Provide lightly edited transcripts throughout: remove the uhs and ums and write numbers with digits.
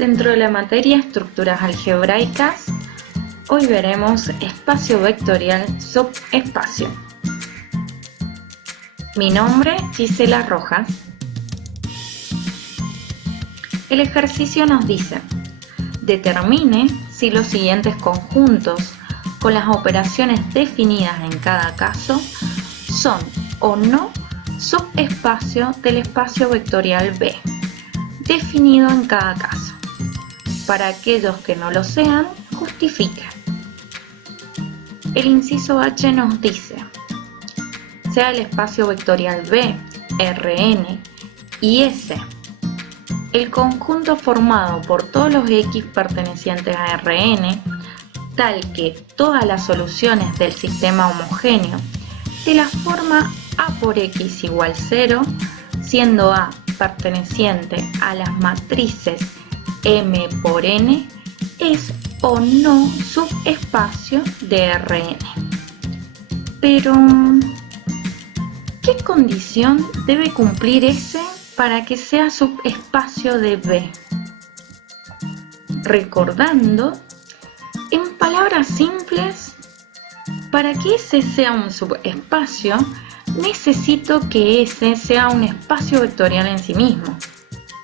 Dentro de la materia estructuras algebraicas, hoy veremos espacio vectorial subespacio. Mi nombre es Gisela Rojas. El ejercicio nos dice: determine si los siguientes conjuntos con las operaciones definidas en cada caso son o no subespacio del espacio vectorial B, definido en cada caso. Para aquellos que no lo sean, justifique. El inciso H nos dice: sea el espacio vectorial B, Rn y S el conjunto formado por todos los X pertenecientes a Rn, tal que todas las soluciones del sistema homogéneo de la forma A por X igual 0, siendo A perteneciente a las matrices M por N, es o no subespacio de Rn. Pero, ¿qué condición debe cumplir S para que sea subespacio de B? Recordando, en palabras simples, para que S sea un subespacio, necesito que S sea un espacio vectorial en sí mismo,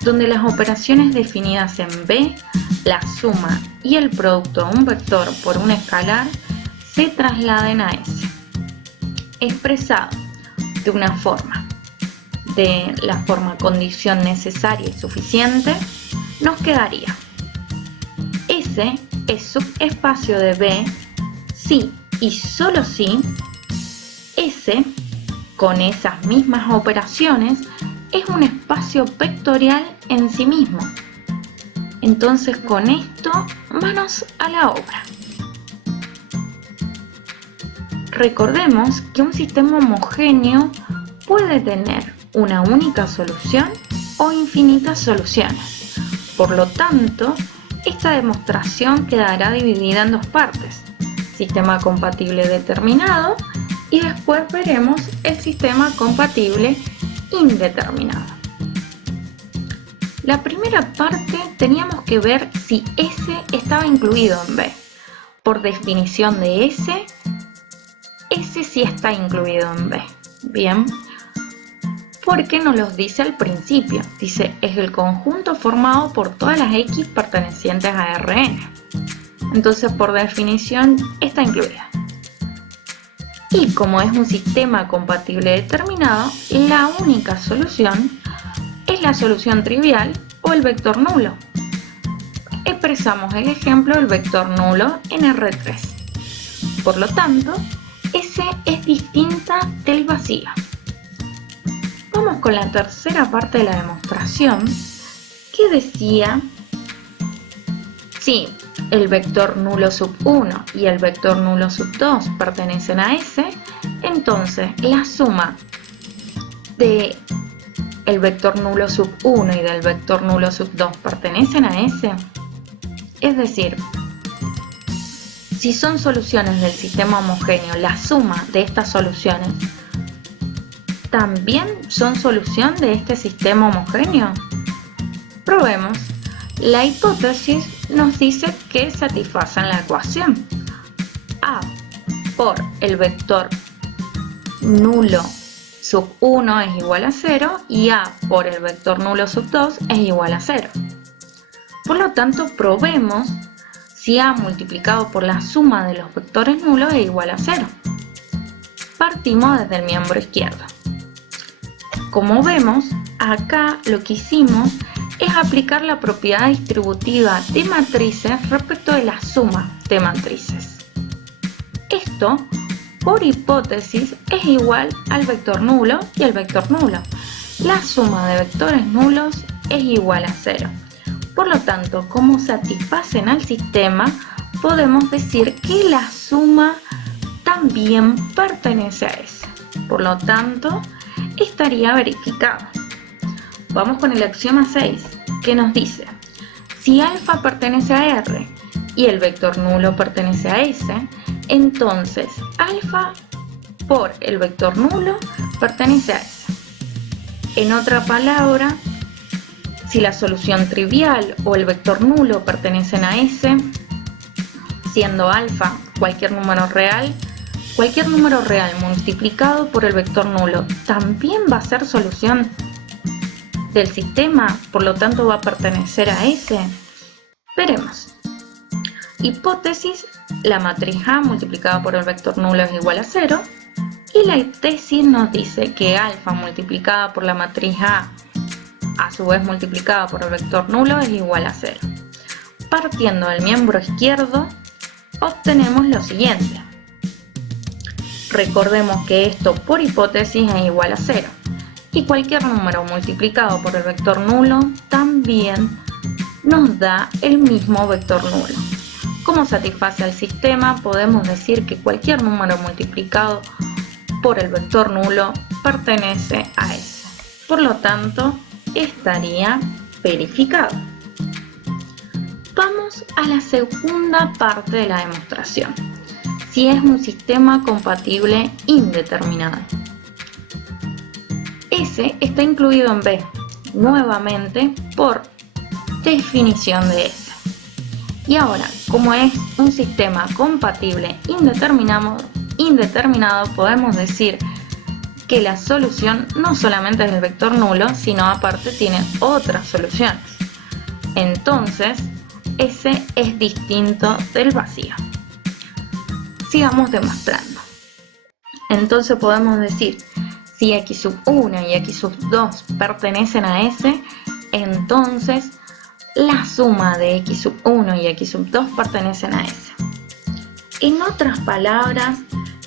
donde las operaciones definidas en B, la suma y el producto de un vector por un escalar, se trasladen a S. Expresado de una forma, de la forma condición necesaria y suficiente, nos quedaría: S es subespacio de B si y solo si S, con esas mismas operaciones, es un espacio vectorial en sí mismo. Entonces, con esto, manos a la obra. Recordemos que un sistema homogéneo puede tener una única solución o infinitas soluciones. Por lo tanto, esta demostración quedará dividida en dos partes: sistema compatible determinado y después veremos el sistema compatible indeterminado. La primera parte teníamos que ver si S estaba incluido en B. Por definición de S sí está incluido en B. Bien, porque nos los dice al principio. Dice, es el conjunto formado por todas las X pertenecientes a Rn. Entonces, por definición, está incluida. Y como es un sistema compatible determinado, la única solución es la solución trivial o el vector nulo. Expresamos el ejemplo del vector nulo en R3. Por lo tanto, S es distinta del vacío. Vamos con la tercera parte de la demostración, que decía: si el vector nulo sub 1 y el vector nulo sub 2 pertenecen a S, entonces la suma de el vector nulo sub 1 y del vector nulo sub 2 pertenecen a S. Es decir, si son soluciones del sistema homogéneo, la suma de estas soluciones ¿también son solución de este sistema homogéneo? Probemos. La hipótesis nos dice que satisfacen la ecuación. A por el vector nulo sub 1 es igual a 0 y A por el vector nulo sub 2 es igual a 0. Por lo tanto, probemos si A multiplicado por la suma de los vectores nulos es igual a 0. Partimos desde el miembro izquierdo. Como vemos, acá lo que hicimos es aplicar la propiedad distributiva de matrices respecto de la suma de matrices. Esto, por hipótesis, es igual al vector nulo y al vector nulo. La suma de vectores nulos es igual a 0. Por lo tanto, como satisfacen al sistema, podemos decir que la suma también pertenece a S. Por lo tanto, estaría verificado. Vamos con el axioma 6, que nos dice: si alfa pertenece a R y el vector nulo pertenece a S, entonces alfa por el vector nulo pertenece a S. En otra palabra, si la solución trivial o el vector nulo pertenecen a S, siendo alfa cualquier número real multiplicado por el vector nulo también va a ser solución del sistema, por lo tanto va a pertenecer a S. Veremos. Hipótesis: la matriz A multiplicada por el vector nulo es igual a 0. Y la tesis nos dice que alfa multiplicada por la matriz A su vez multiplicada por el vector nulo, es igual a 0. Partiendo del miembro izquierdo, obtenemos lo siguiente. Recordemos que esto por hipótesis es igual a 0. Y cualquier número multiplicado por el vector nulo también nos da el mismo vector nulo. Como satisface al sistema, podemos decir que cualquier número multiplicado por el vector nulo pertenece a S. Por lo tanto, estaría verificado. Vamos a la segunda parte de la demostración. Si es un sistema compatible indeterminado. S está incluido en B, nuevamente por definición de S. Y ahora, como es un sistema compatible indeterminado, podemos decir que la solución no solamente es el vector nulo, sino aparte tiene otras soluciones. Entonces, S es distinto del vacío. Sigamos demostrando. Entonces podemos decir, si x1 y x2 pertenecen a S, entonces la suma de x1 y x2 pertenecen a S. En otras palabras,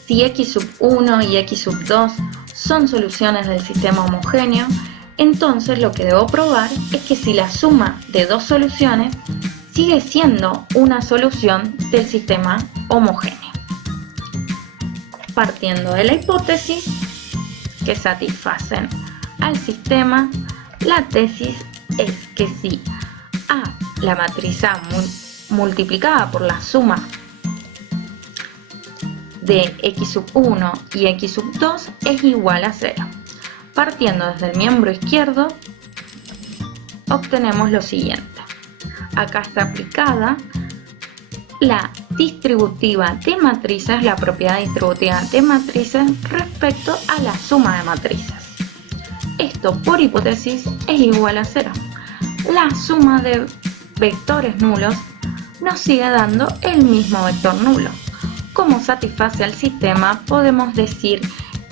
si x1 y x2 son soluciones del sistema homogéneo, entonces lo que debo probar es que si la suma de dos soluciones sigue siendo una solución del sistema homogéneo. Partiendo de la hipótesis que satisfacen al sistema, la tesis es que si A, la matriz A multiplicada por la suma de x1 y x2 es igual a 0. Partiendo desde el miembro izquierdo, obtenemos lo siguiente. Acá está aplicada la distributiva de matrices, la propiedad distributiva de matrices respecto a la suma de matrices. Esto por hipótesis es igual a 0. La suma de vectores nulos nos sigue dando el mismo vector nulo. Como satisface al sistema, podemos decir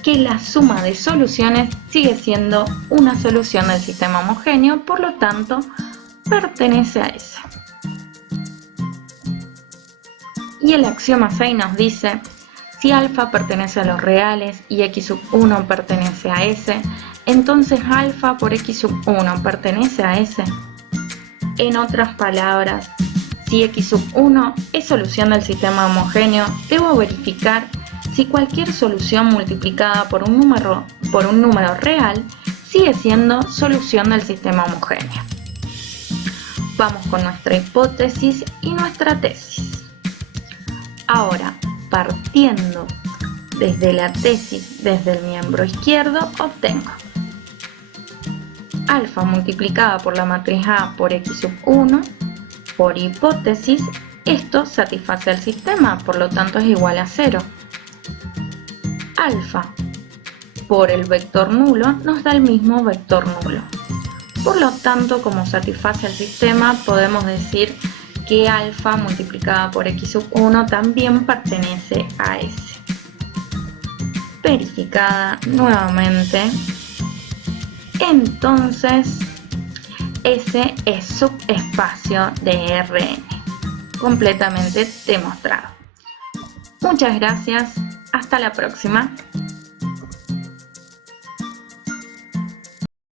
que la suma de soluciones sigue siendo una solución del sistema homogéneo, por lo tanto, pertenece a S. Y el axioma 6 nos dice, si alfa pertenece a los reales y x1 pertenece a S, entonces alfa por x1 pertenece a S. En otras palabras, si x1 es solución del sistema homogéneo, debo verificar si cualquier solución multiplicada por un número real sigue siendo solución del sistema homogéneo. Vamos con nuestra hipótesis y nuestra tesis. Ahora, partiendo desde la tesis, desde el miembro izquierdo, obtengo alfa multiplicada por la matriz A por x1. Por hipótesis, esto satisface al sistema, por lo tanto es igual a 0. Alfa por el vector nulo nos da el mismo vector nulo. Por lo tanto, como satisface al sistema, podemos decir que alfa multiplicada por x1 también pertenece a S. Verificada nuevamente. Entonces, S es subespacio de Rn. Completamente demostrado. Muchas gracias. Hasta la próxima.